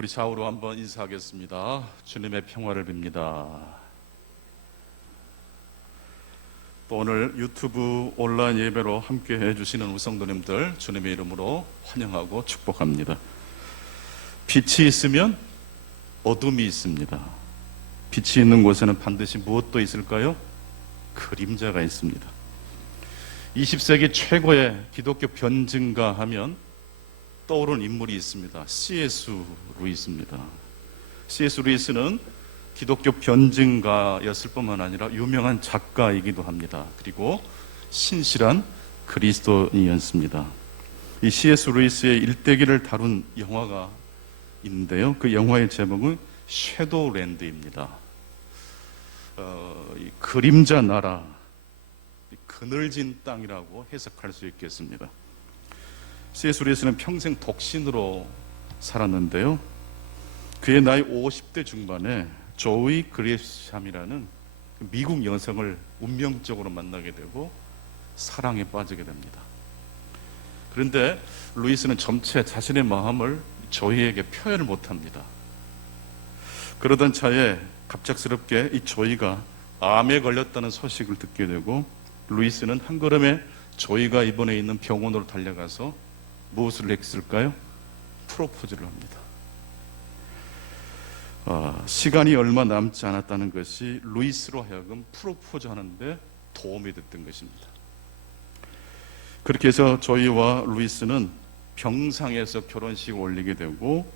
우리 좌우로 한번 인사하겠습니다. 주님의 평화를 빕니다. 또 오늘 유튜브 온라인 예배로 함께 해주시는 우리 성도님들 주님의 이름으로 환영하고 축복합니다. 빛이 있으면 어둠이 있습니다. 빛이 있는 곳에는 반드시 무엇도 있을까요? 그림자가 있습니다. 20세기 최고의 기독교 변증가 하면 떠오르는 인물이 있습니다. C.S. 루이스입니다. C.S. 루이스는 기독교 변증가였을 뿐만 아니라 유명한 작가이기도 합니다. 그리고 신실한 그리스도인이었습니다. 이 C.S. 루이스의 일대기를 다룬 영화가 있는데요. 그 영화의 제목은 섀도우랜드입니다. 그림자 나라, 그늘진 땅이라고 해석할 수 있겠습니다. C.S. 루이스는 평생 독신으로 살았는데요. 그의 나이 50대 중반에 조이 그레샴이라는 미국 여성을 운명적으로 만나게 되고 사랑에 빠지게 됩니다. 그런데 루이스는 점차 자신의 마음을 조이에게 표현을 못합니다. 그러던 차에 갑작스럽게 이 조이가 암에 걸렸다는 소식을 듣게 되고 루이스는 한 걸음에 조이가 입원해 있는 병원으로 달려가서 무엇을 했을까요? 프로포즈를 합니다. 시간이 얼마 남지 않았다는 것이 루이스로 하여금 프로포즈 하는데 도움이 됐던 것입니다. 그렇게 해서 조이와 루이스는 병상에서 결혼식을 올리게 되고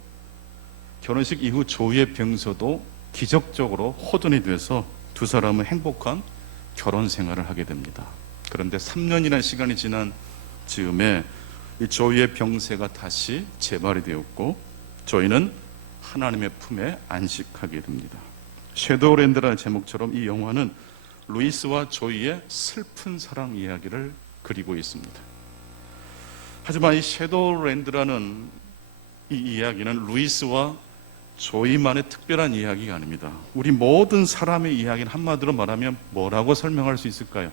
결혼식 이후 조이의 병서도 기적적으로 호전이 돼서 두 사람은 행복한 결혼 생활을 하게 됩니다. 그런데 3년이라는 시간이 지난 즈음에 이 조이의 병세가 다시 재발이 되었고 조이는 하나님의 품에 안식하게 됩니다. 섀도우랜드라는 제목처럼 이 영화는 루이스와 조이의 슬픈 사랑 이야기를 그리고 있습니다. 하지만 이 섀도우랜드라는 이 이야기는 루이스와 조이만의 특별한 이야기가 아닙니다. 우리 모든 사람의 이야기는 한마디로 말하면 뭐라고 설명할 수 있을까요?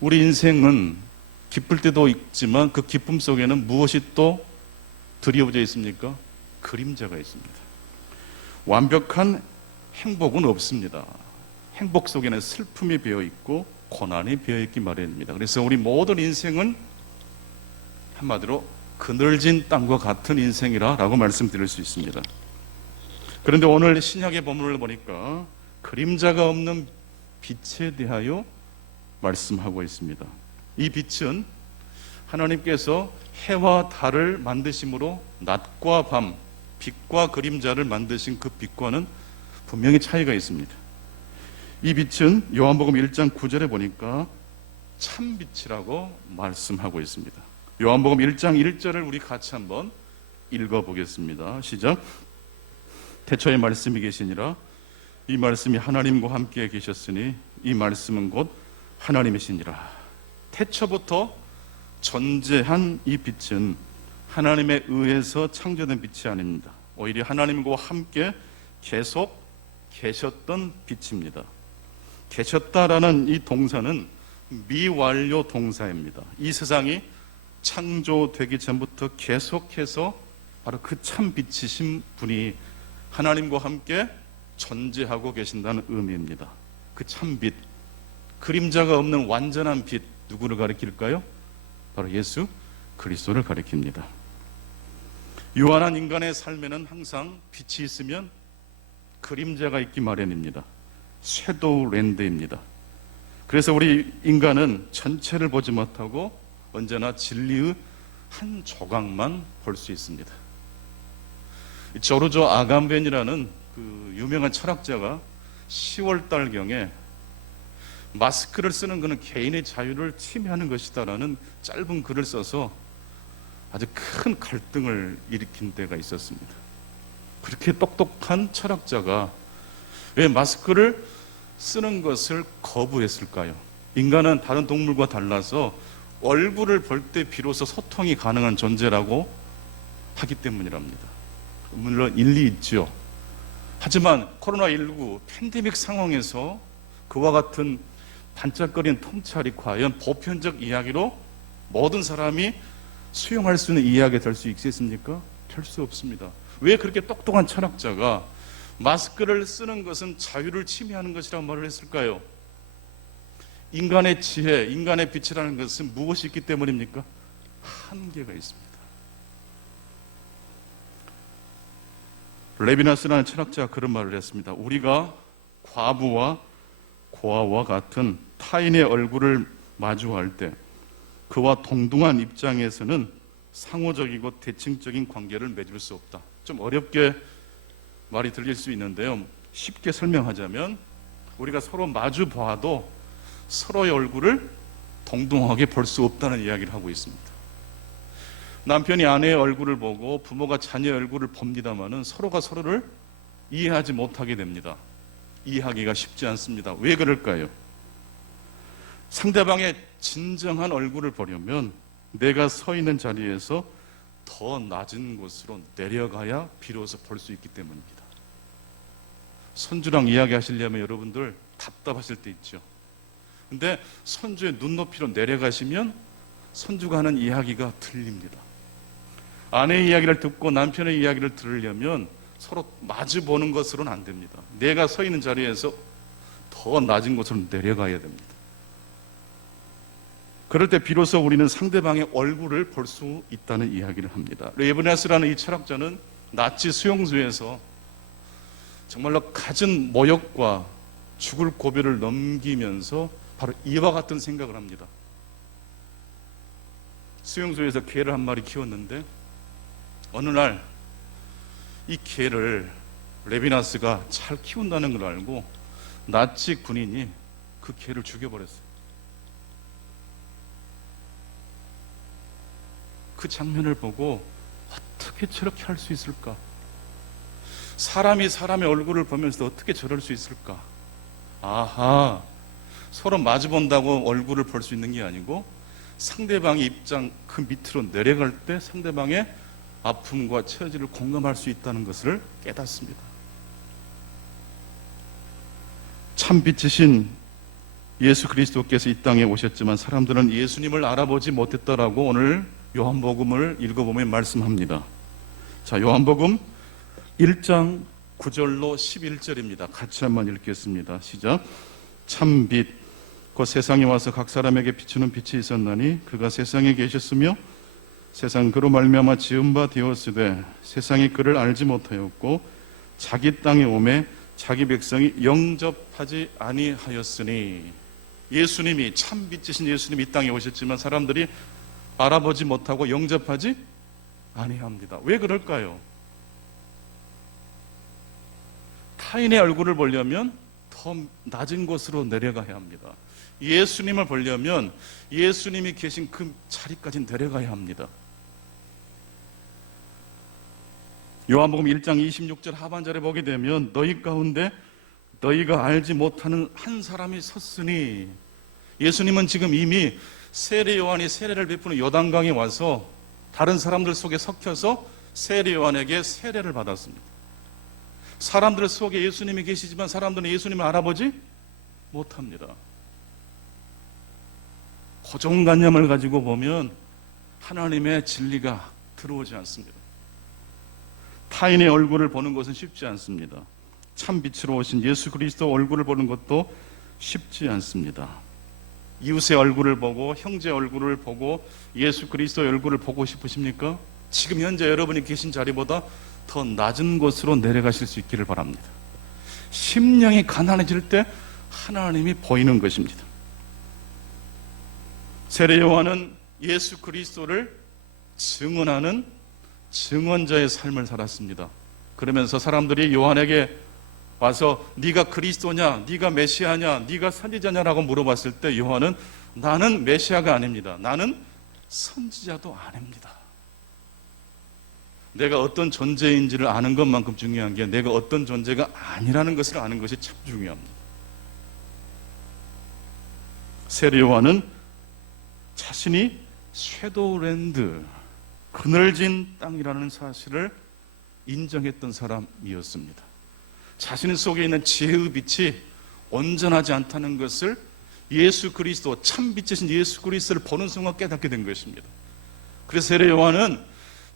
우리 인생은 기쁠 때도 있지만 그 기쁨 속에는 무엇이 또 드리워져 있습니까? 그림자가 있습니다. 완벽한 행복은 없습니다. 행복 속에는 슬픔이 배어 있고 고난이 배어 있기 마련입니다. 그래서 우리 모든 인생은 한마디로 그늘진 땅과 같은 인생이라고 말씀드릴 수 있습니다. 그런데 오늘 신약의 본문을 보니까 그림자가 없는 빛에 대하여 말씀하고 있습니다. 이 빛은 하나님께서 해와 달을 만드심으로 낮과 밤, 빛과 그림자를 만드신 그 빛과는 분명히 차이가 있습니다. 이 빛은 요한복음 1장 9절에 보니까 참빛이라고 말씀하고 있습니다. 요한복음 1장 1절을 우리 같이 한번 읽어보겠습니다. 시작. 태초에 말씀이 계시니라. 이 말씀이 하나님과 함께 계셨으니 이 말씀은 곧 하나님이시니라. 태초부터 존재한 이 빛은 하나님에 의해서 창조된 빛이 아닙니다. 오히려 하나님과 함께 계속 계셨던 빛입니다. 계셨다라는 이 동사는 미완료 동사입니다. 이 세상이 창조되기 전부터 계속해서 바로 그 참 빛이신 분이 하나님과 함께 존재하고 계신다는 의미입니다. 그 참 빛, 그림자가 없는 완전한 빛, 누구를 가리킬까요? 바로 예수 그리스도를 가리킵니다. 유한한 인간의 삶에는 항상 빛이 있으면 그림자가 있기 마련입니다. 섀도우랜드입니다. 그래서 우리 인간은 전체를 보지 못하고 언제나 진리의 한 조각만 볼 수 있습니다. 조르조 아감벤이라는 그 유명한 철학자가 10월달경에 마스크를 쓰는 것은 개인의 자유를 침해하는 것이다라는 짧은 글을 써서 아주 큰 갈등을 일으킨 때가 있었습니다. 그렇게 똑똑한 철학자가 왜 마스크를 쓰는 것을 거부했을까요? 인간은 다른 동물과 달라서 얼굴을 볼 때 비로소 소통이 가능한 존재라고 하기 때문이랍니다. 물론 일리 있죠. 하지만 코로나19 팬데믹 상황에서 그와 같은 반짝거리는 통찰이 과연 보편적 이야기로 모든 사람이 수용할 수 있는 이야기가 될 수 있겠습니까? 할 수 없습니다. 왜 그렇게 똑똑한 철학자가 마스크를 쓰는 것은 자유를 침해하는 것이라고 말을 했을까요? 인간의 지혜, 인간의 빛이라는 것은 무엇이 있기 때문입니까? 한계가 있습니다. 레비나스라는 철학자가 그런 말을 했습니다. 우리가 과부와 고아와 같은 타인의 얼굴을 마주할 때 그와 동등한 입장에서는 상호적이고 대칭적인 관계를 맺을 수 없다. 좀 어렵게 말이 들릴 수 있는데요. 쉽게 설명하자면 우리가 서로 마주 봐도 서로의 얼굴을 동등하게 볼 수 없다는 이야기를 하고 있습니다. 남편이 아내의 얼굴을 보고 부모가 자녀의 얼굴을 봅니다마는 서로가 서로를 이해하지 못하게 됩니다. 이해하기가 쉽지 않습니다. 왜 그럴까요? 상대방의 진정한 얼굴을 보려면 내가 서 있는 자리에서 더 낮은 곳으로 내려가야 비로소 볼 수 있기 때문입니다. 손주랑 이야기하시려면 여러분들 답답하실 때 있죠. 근데 손주의 눈높이로 내려가시면 손주가 하는 이야기가 들립니다. 아내의 이야기를 듣고 남편의 이야기를 들으려면 서로 마주 보는 것으로는 안 됩니다. 내가 서 있는 자리에서 더 낮은 곳으로 내려가야 됩니다. 그럴 때 비로소 우리는 상대방의 얼굴을 볼 수 있다는 이야기를 합니다. 레비나스라는 이 철학자는 나치 수용소에서 정말로 갖은 모욕과 죽을 고비를 넘기면서 바로 이와 같은 생각을 합니다. 수용소에서 개를 한 마리 키웠는데 어느 날 이 개를 레비나스가 잘 키운다는 걸 알고 나치 군인이 그 개를 죽여버렸어요. 그 장면을 보고 어떻게 저렇게 할 수 있을까? 사람이 사람의 얼굴을 보면서 어떻게 저럴 수 있을까? 아하, 서로 마주 본다고 얼굴을 볼 수 있는 게 아니고 상대방의 입장 그 밑으로 내려갈 때 상대방의 아픔과 처지를 공감할 수 있다는 것을 깨닫습니다. 참 빛이신 예수 그리스도께서 이 땅에 오셨지만 사람들은 예수님을 알아보지 못했다라고 오늘 요한복음을 읽어보면 말씀합니다. 자, 요한복음 1장 9절로 11절입니다. 같이 한번 읽겠습니다. 시작. 참 빛, 곧 세상에 와서 각 사람에게 비추는 빛이 있었나니 그가 세상에 계셨으며 세상 그로 말미암아 지은 바 되었으되 세상이 그를 알지 못하였고 자기 땅에 오매 자기 백성이 영접하지 아니하였으니 예수님이 참 빛이신 예수님이 이 땅에 오셨지만 사람들이 알아보지 못하고 영접하지 아니합니다. 왜 그럴까요? 타인의 얼굴을 보려면 더 낮은 곳으로 내려가야 합니다. 예수님을 보려면 예수님이 계신 그 자리까지 내려가야 합니다. 요한복음 1장 26절 하반절에 보게 되면 너희 가운데 너희가 알지 못하는 한 사람이 섰으니 예수님은 지금 이미 세례 요한이 세례를 베푸는 요단강에 와서 다른 사람들 속에 섞여서 세례 요한에게 세례를 받았습니다. 사람들 속에 예수님이 계시지만 사람들은 예수님을 알아보지 못합니다. 고정관념을 가지고 보면 하나님의 진리가 들어오지 않습니다. 타인의 얼굴을 보는 것은 쉽지 않습니다. 참 빛으로 오신 예수 그리스도 얼굴을 보는 것도 쉽지 않습니다. 이웃의 얼굴을 보고 형제 얼굴을 보고 예수 그리스도의 얼굴을 보고 싶으십니까? 지금 현재 여러분이 계신 자리보다 더 낮은 곳으로 내려가실 수 있기를 바랍니다. 심령이 가난해질 때 하나님이 보이는 것입니다. 세례 요한은 예수 그리스도를 증언하는 증언자의 삶을 살았습니다. 그러면서 사람들이 요한에게 와서 네가 그리스도냐, 네가 메시아냐, 네가 선지자냐라고 물어봤을 때 요한은 나는 메시아가 아닙니다. 나는 선지자도 아닙니다. 내가 어떤 존재인지를 아는 것만큼 중요한 게 내가 어떤 존재가 아니라는 것을 아는 것이 참 중요합니다. 세례 요한은 자신이 섀도우랜드, 그늘진 땅이라는 사실을 인정했던 사람이었습니다. 자신 속에 있는 지혜의 빛이 온전하지 않다는 것을 예수 그리스도, 참 빛이신 예수 그리스도를 보는 순간 깨닫게 된 것입니다. 그래서 세례 요한은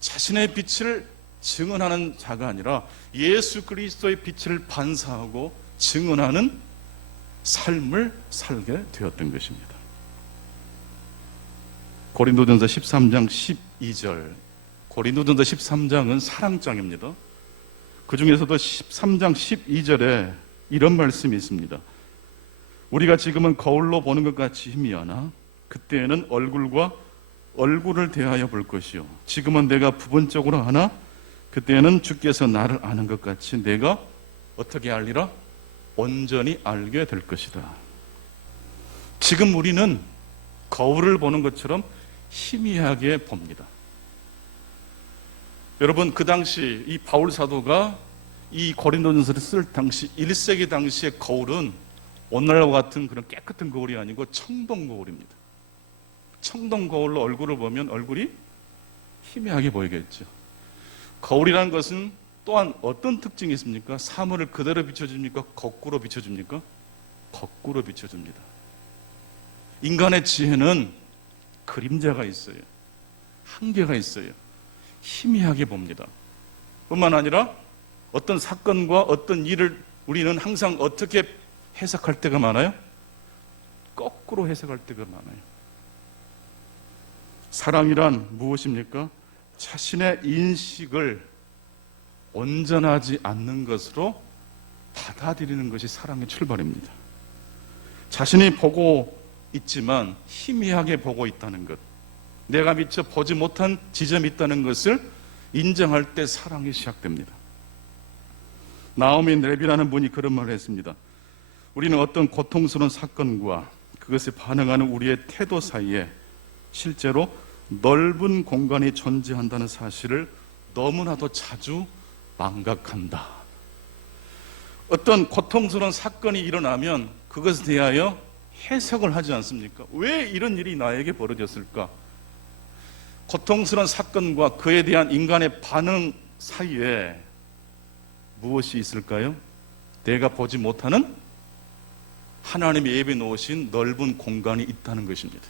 자신의 빛을 증언하는 자가 아니라 예수 그리스도의 빛을 반사하고 증언하는 삶을 살게 되었던 것입니다. 고린도전서 13장 12절, 고린도전서 13장은 사랑장입니다. 그 중에서도 13장 12절에 이런 말씀이 있습니다. 우리가 지금은 거울로 보는 것 같이 희미하나 그때에는 얼굴과 얼굴을 대하여 볼 것이요 지금은 내가 부분적으로 하나 그때에는 주께서 나를 아는 것 같이 내가 어떻게 알리라? 온전히 알게 될 것이다. 지금 우리는 거울을 보는 것처럼 희미하게 봅니다. 여러분, 그 당시 이 바울 사도가 이 고린도전서를 쓸 당시 1세기 당시의 거울은 오늘과 같은 그런 깨끗한 거울이 아니고 청동 거울입니다. 청동 거울로 얼굴을 보면 얼굴이 희미하게 보이겠죠. 거울이라는 것은 또한 어떤 특징이 있습니까? 사물을 그대로 비춰줍니까? 거꾸로 비춰줍니까? 거꾸로 비춰줍니다. 인간의 지혜는 그림자가 있어요. 한계가 있어요. 희미하게 봅니다. 뿐만 아니라 어떤 사건과 어떤 일을 우리는 항상 어떻게 해석할 때가 많아요? 거꾸로 해석할 때가 많아요. 사랑이란 무엇입니까? 자신의 인식을 온전하지 않는 것으로 받아들이는 것이 사랑의 출발입니다. 자신이 보고 있지만 희미하게 보고 있다는 것, 내가 미처 보지 못한 지점이 있다는 것을 인정할 때 사랑이 시작됩니다. 나오미 랩이라는 분이 그런 말을 했습니다. 우리는 어떤 고통스러운 사건과 그것에 반응하는 우리의 태도 사이에 실제로 넓은 공간이 존재한다는 사실을 너무나도 자주 망각한다. 어떤 고통스러운 사건이 일어나면 그것에 대하여 해석을 하지 않습니까? 왜 이런 일이 나에게 벌어졌을까? 고통스러운 사건과 그에 대한 인간의 반응 사이에 무엇이 있을까요? 내가 보지 못하는 하나님이 예비해 놓으신 넓은 공간이 있다는 것입니다.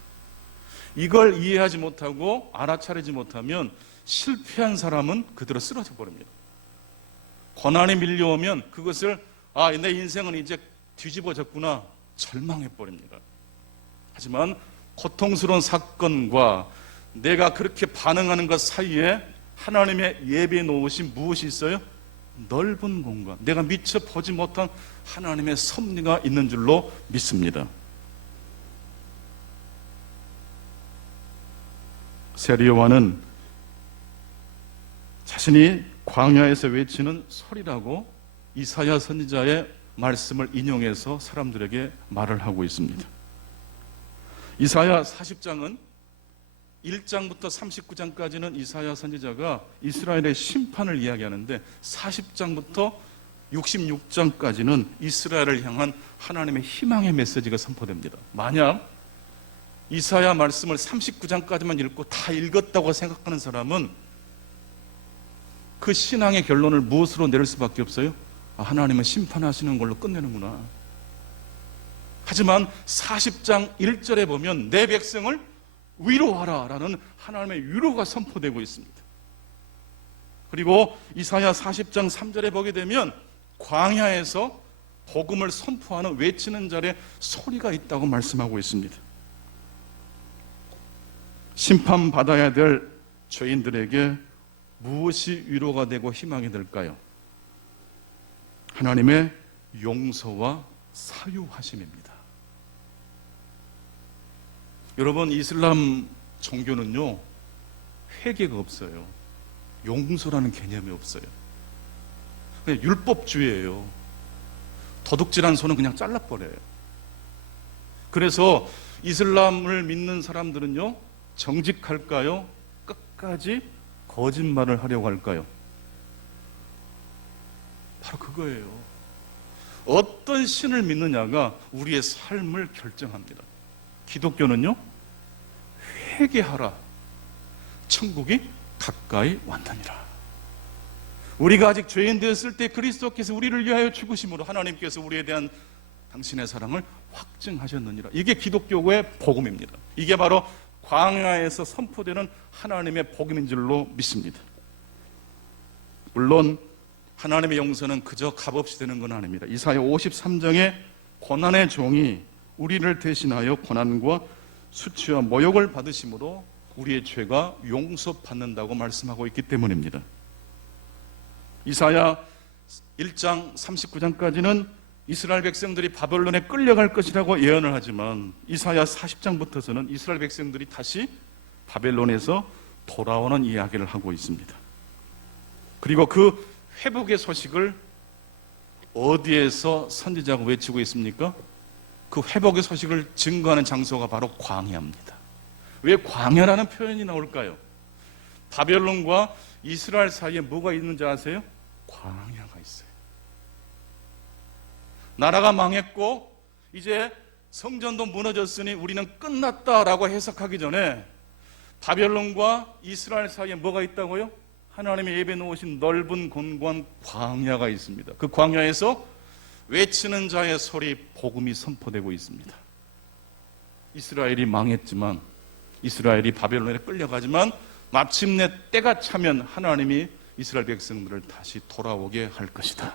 이걸 이해하지 못하고 알아차리지 못하면 실패한 사람은 그대로 쓰러져 버립니다. 고난이 밀려오면 그것을 내 인생은 이제 뒤집어졌구나 절망해 버립니다. 하지만 고통스러운 사건과 내가 그렇게 반응하는 것 사이에 하나님의 예비해 놓으신 무엇이 있어요? 넓은 공간, 내가 미처 보지 못한 하나님의 섭리가 있는 줄로 믿습니다. 세리요한은 자신이 광야에서 외치는 소리라고 이사야 선지자의 말씀을 인용해서 사람들에게 말을 하고 있습니다. 이사야 40장은 1장부터 39장까지는 이사야 선지자가 이스라엘의 심판을 이야기하는데 40장부터 66장까지는 이스라엘을 향한 하나님의 희망의 메시지가 선포됩니다. 만약 이사야 말씀을 39장까지만 읽고 다 읽었다고 생각하는 사람은 그 신앙의 결론을 무엇으로 내릴 수밖에 없어요? 하나님은 심판하시는 걸로 끝내는구나. 하지만 40장 1절에 보면 내 백성을 위로하라 라는 하나님의 위로가 선포되고 있습니다. 그리고 이사야 40장 3절에 보게 되면 광야에서 복음을 선포하는 외치는 자의 소리가 있다고 말씀하고 있습니다. 심판받아야 될 죄인들에게 무엇이 위로가 되고 희망이 될까요? 하나님의 용서와 사유하심입니다. 여러분, 이슬람 종교는요, 회개가 없어요. 용서라는 개념이 없어요. 그냥 율법주의예요. 도둑질한 손은 그냥 잘라버려요. 그래서 이슬람을 믿는 사람들은요, 정직할까요? 끝까지 거짓말을 하려고 할까요? 바로 그거예요. 어떤 신을 믿느냐가 우리의 삶을 결정합니다. 기독교는요, 회개하라, 천국이 가까이 왔느니라. 우리가 아직 죄인 되었을 때 그리스도께서 우리를 위하여 죽으심으로 하나님께서 우리에 대한 당신의 사랑을 확증하셨느니라. 이게 기독교의 복음입니다. 이게 바로 광야에서 선포되는 하나님의 복음인 줄로 믿습니다. 물론 하나님의 용서는 그저 값없이 되는 건 아닙니다. 이사야 53장에 고난의 종이 우리를 대신하여 고난과 수치와 모욕을 받으심으로 우리의 죄가 용서받는다고 말씀하고 있기 때문입니다. 이사야 1장 39장까지는 이스라엘 백성들이 바벨론에 끌려갈 것이라고 예언을 하지만 이사야 40장부터서는 이스라엘 백성들이 다시 바벨론에서 돌아오는 이야기를 하고 있습니다. 그리고 그 회복의 소식을 어디에서 선지자가 외치고 있습니까? 그 회복의 소식을 증거하는 장소가 바로 광야입니다. 왜 광야라는 표현이 나올까요? 바벨론과 이스라엘 사이에 뭐가 있는지 아세요? 광야가 있어요. 나라가 망했고 이제 성전도 무너졌으니 우리는 끝났다라고 해석하기 전에 바벨론과 이스라엘 사이에 뭐가 있다고요? 하나님의 예배 놓으신 넓은 곤고한 광야가 있습니다. 그 광야에서 외치는 자의 소리, 복음이 선포되고 있습니다. 이스라엘이 망했지만, 이스라엘이 바벨론에 끌려가지만 마침내 때가 차면 하나님이 이스라엘 백성들을 다시 돌아오게 할 것이다.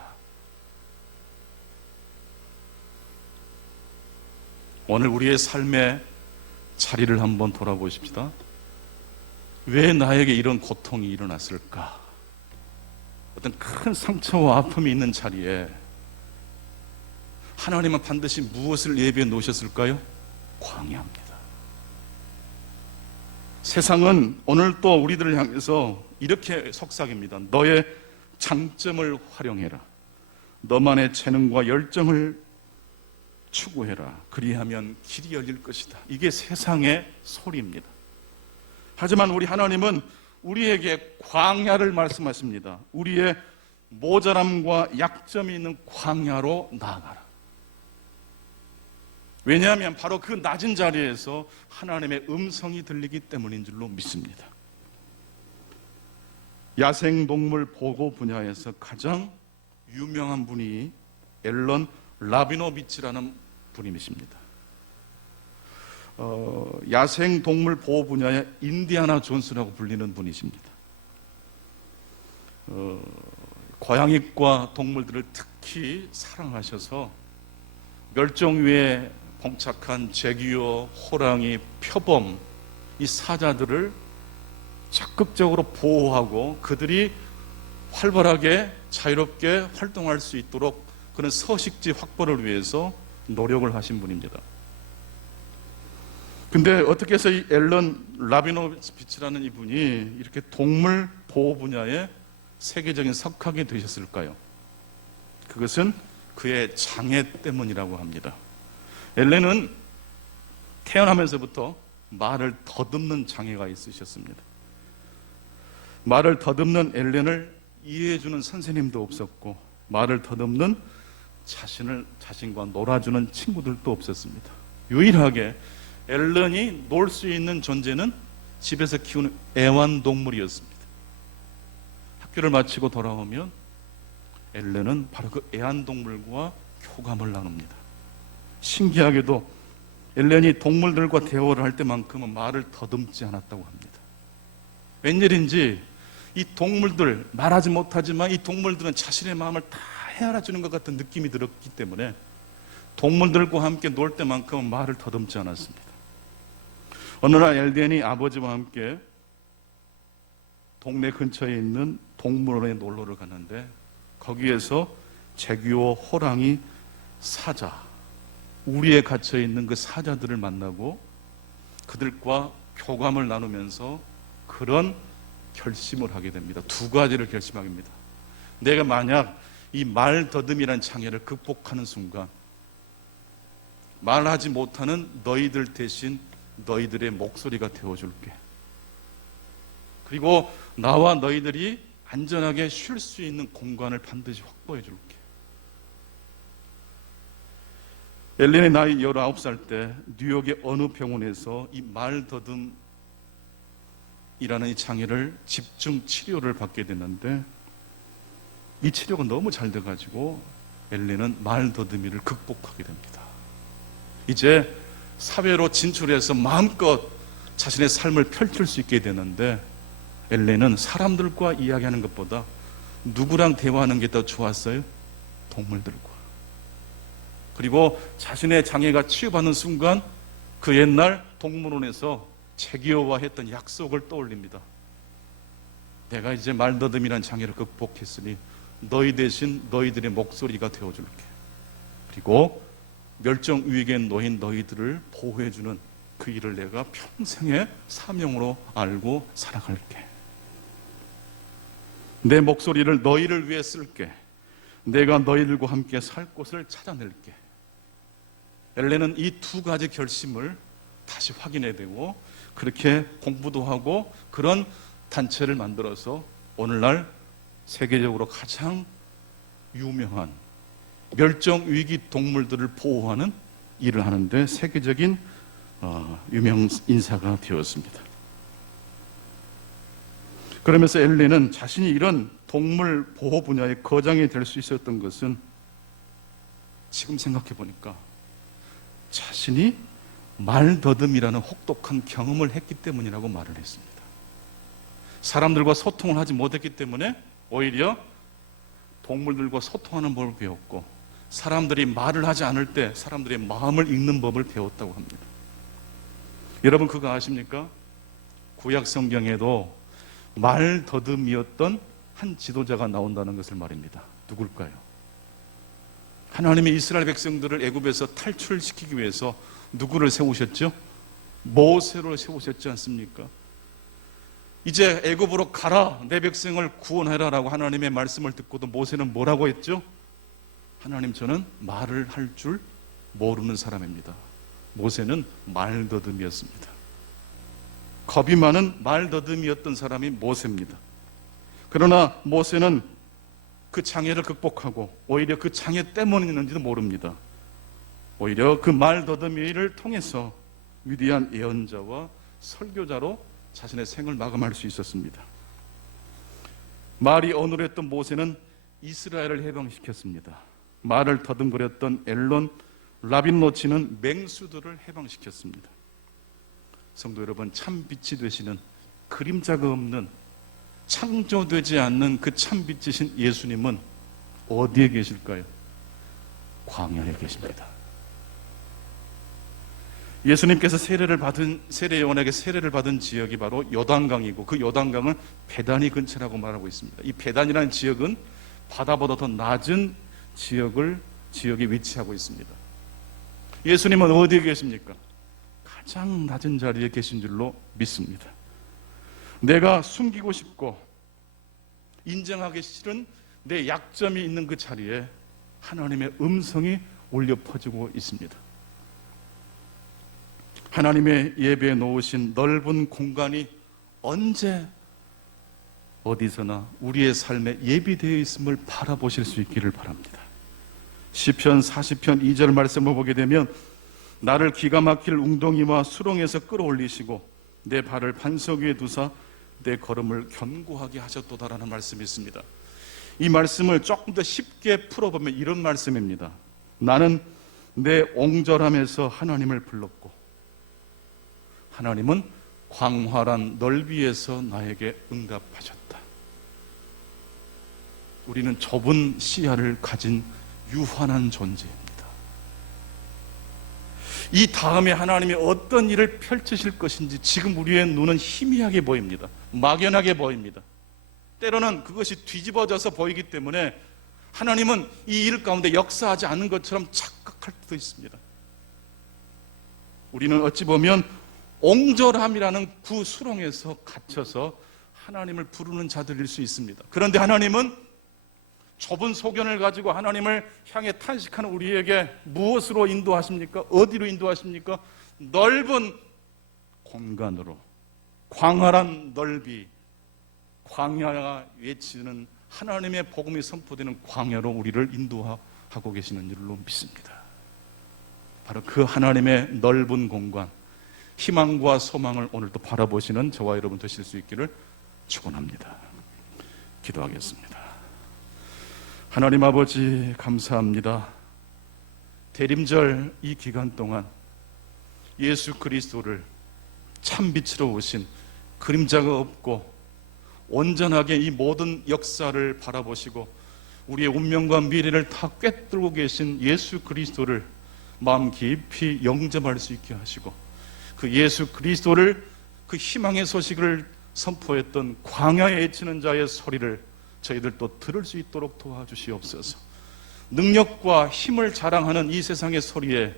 오늘 우리의 삶의 자리를 한번 돌아보십시다. 왜 나에게 이런 고통이 일어났을까? 어떤 큰 상처와 아픔이 있는 자리에 하나님은 반드시 무엇을 예비해 놓으셨을까요? 광야입니다. 세상은 오늘 또 우리들을 향해서 이렇게 속삭입니다. 너의 장점을 활용해라. 너만의 재능과 열정을 추구해라. 그리하면 길이 열릴 것이다. 이게 세상의 소리입니다. 하지만 우리 하나님은 우리에게 광야를 말씀하십니다. 우리의 모자람과 약점이 있는 광야로 나아가라. 왜냐하면 바로 그 낮은 자리에서 하나님의 음성이 들리기 때문인 줄로 믿습니다. 야생동물 보호 분야에서 가장 유명한 분이 앨런 라비노비치라는 분이십니다. 야생동물 보호 분야의 인디아나 존스라고 불리는 분이십니다. 고양이과 동물들을 특히 사랑하셔서 멸종위에 봉착한 제규어, 호랑이, 표범 이 사자들을 적극적으로 보호하고 그들이 활발하게 자유롭게 활동할 수 있도록 그런 서식지 확보를 위해서 노력을 하신 분입니다. 근데 어떻게 해서 이 앨런 라비노비치라는 이분이 이렇게 동물 보호 분야에 세계적인 석학이 되셨을까요? 그것은 그의 장애 때문이라고 합니다. 앨런은 태어나면서부터 말을 더듬는 장애가 있으셨습니다. 말을 더듬는 앨런을 이해해주는 선생님도 없었고 말을 더듬는 자신과 놀아주는 친구들도 없었습니다. 유일하게 앨런이 놀 수 있는 존재는 집에서 키우는 애완동물이었습니다. 학교를 마치고 돌아오면 앨런은 바로 그 애완동물과 교감을 나눕니다. 신기하게도 앨런이 동물들과 대화를 할 때만큼은 말을 더듬지 않았다고 합니다. 웬일인지 이 동물들, 말하지 못하지만 이 동물들은 자신의 마음을 다 헤아려주는 것 같은 느낌이 들었기 때문에 동물들과 함께 놀 때만큼은 말을 더듬지 않았습니다. 어느 날 앨런이 아버지와 함께 동네 근처에 있는 동물원에 놀러를 갔는데 거기에서 제규어, 호랑이, 사자, 우리에 갇혀 있는 그 사자들을 만나고 그들과 교감을 나누면서 그런 결심을 하게 됩니다. 두 가지를 결심하게 됩니다. 내가 만약 이 말더듬이라는 장애를 극복하는 순간 말하지 못하는 너희들 대신 너희들의 목소리가 되어줄게. 그리고 나와 너희들이 안전하게 쉴 수 있는 공간을 반드시 확보해 줄게. 앨런의 나이 19살 때 뉴욕의 어느 병원에서 이 말더듬이라는 이 장애를 집중 치료를 받게 됐는데 이 치료가 너무 잘 돼가지고 앨런은 말더듬이를 극복하게 됩니다. 이제 사회로 진출해서 마음껏 자신의 삶을 펼칠 수 있게 되는데 앨런은 사람들과 이야기하는 것보다 누구랑 대화하는 게 더 좋았어요? 동물들과. 그리고 자신의 장애가 치유받는 순간 그 옛날 동물원에서 제기어와 했던 약속을 떠올립니다. 내가 이제 말더듬이라는 장애를 극복했으니 너희 대신 너희들의 목소리가 되어줄게. 그리고 멸종 위기에 놓인 너희들을 보호해주는 그 일을 내가 평생의 사명으로 알고 살아갈게. 내 목소리를 너희를 위해 쓸게. 내가 너희들과 함께 살 곳을 찾아낼게. 엘렌은 이 두 가지 결심을 다시 확인해야 되고, 그렇게 공부도 하고 그런 단체를 만들어서 오늘날 세계적으로 가장 유명한 멸종위기 동물들을 보호하는 일을 하는데 세계적인 유명 인사가 되었습니다. 그러면서 엘렌은 자신이 이런 동물 보호 분야의 거장이 될 수 있었던 것은 지금 생각해 보니까 자신이 말더듬이라는 혹독한 경험을 했기 때문이라고 말을 했습니다. 사람들과 소통을 하지 못했기 때문에 오히려 동물들과 소통하는 법을 배웠고, 사람들이 말을 하지 않을 때 사람들의 마음을 읽는 법을 배웠다고 합니다. 여러분 그거 아십니까? 구약 성경에도 말더듬이었던 한 지도자가 나온다는 것을 말입니다. 누굴까요? 하나님이 이스라엘 백성들을 애굽에서 탈출시키기 위해서 누구를 세우셨죠? 모세를 세우셨지 않습니까? 이제 애굽으로 가라, 내 백성을 구원해라라고 하나님의 말씀을 듣고도 모세는 뭐라고 했죠? 하나님, 저는 말을 할 줄 모르는 사람입니다. 모세는 말더듬이었습니다. 겁이 많은 말더듬이었던 사람이 모세입니다. 그러나 모세는 그 장애를 극복하고 오히려 그 장애 때문이었는지도 모릅니다. 오히려 그 말더듬이를 통해서 위대한 예언자와 설교자로 자신의 생을 마감할 수 있었습니다. 말이 어눌했던 모세는 이스라엘을 해방시켰습니다. 말을 더듬거렸던 엘론 라빈노치는 맹수들을 해방시켰습니다. 성도 여러분, 참 빛이 되시는, 그림자가 없는, 창조되지 않는 그 참 빛이신 예수님은 어디에 계실까요? 광야에 계십니다. 예수님께서 세례 요한에게 세례를 받은 지역이 바로 요단강이고, 그 요단강은 베다니 근처라고 말하고 있습니다. 이 베단이라는 지역은 바다보다 더 낮은 지역에 위치하고 있습니다. 예수님은 어디에 계십니까? 가장 낮은 자리에 계신 줄로 믿습니다. 내가 숨기고 싶고 인정하기 싫은 내 약점이 있는 그 자리에 하나님의 음성이 울려 퍼지고 있습니다. 하나님의 예배에 놓으신 넓은 공간이 언제 어디서나 우리의 삶에 예비되어 있음을 바라보실 수 있기를 바랍니다. 시편 40편 2절 말씀을 보게 되면 나를 기가 막힐 웅덩이와 수렁에서 끌어올리시고 내 발을 반석 위에 두사 내 걸음을 견고하게 하셨도다라는 말씀이 있습니다. 이 말씀을 조금 더 쉽게 풀어보면 이런 말씀입니다. 나는 내 옹졸함에서 하나님을 불렀고 하나님은 광활한 넓이에서 나에게 응답하셨다. 우리는 좁은 시야를 가진 유한한 존재입니다. 이 다음에 하나님이 어떤 일을 펼치실 것인지 지금 우리의 눈은 희미하게 보입니다. 막연하게 보입니다. 때로는 그것이 뒤집어져서 보이기 때문에 하나님은 이 일 가운데 역사하지 않은 것처럼 착각할 때도 있습니다. 우리는 어찌 보면 옹졸함이라는 그 수렁에서 갇혀서 하나님을 부르는 자들일 수 있습니다. 그런데 하나님은 좁은 소견을 가지고 하나님을 향해 탄식하는 우리에게 무엇으로 인도하십니까? 어디로 인도하십니까? 넓은 공간으로, 광활한 넓이, 광야가 외치는 하나님의 복음이 선포되는 광야로 우리를 인도하고 계시는 줄로 믿습니다. 바로 그 하나님의 넓은 공간, 희망과 소망을 오늘도 바라보시는 저와 여러분 되실 수 있기를 축원합니다. 기도하겠습니다. 하나님 아버지, 감사합니다. 대림절 이 기간 동안 예수 그리스도를 참 빛으로 오신, 그림자가 없고 온전하게 이 모든 역사를 바라보시고 우리의 운명과 미래를 다 꿰뚫고 계신 예수 그리스도를 마음 깊이 영접할 수 있게 하시고, 그 예수 그리스도를, 그 희망의 소식을 선포했던 광야에 외치는 자의 소리를 저희들도 들을 수 있도록 도와주시옵소서. 능력과 힘을 자랑하는 이 세상의 소리에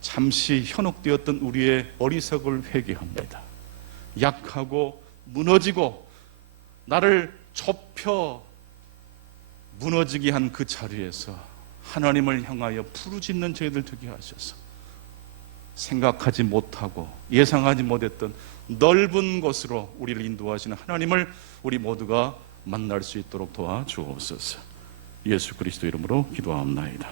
잠시 현혹되었던 우리의 어리석을 회개합니다. 약하고 무너지고 나를 좁혀 무너지게 한 그 자리에서 하나님을 향하여 부르짖는 저희들 되게 하셔서 생각하지 못하고 예상하지 못했던 넓은 곳으로 우리를 인도하시는 하나님을 우리 모두가 만날 수 있도록 도와주옵소서. 예수 그리스도 이름으로 기도하옵나이다.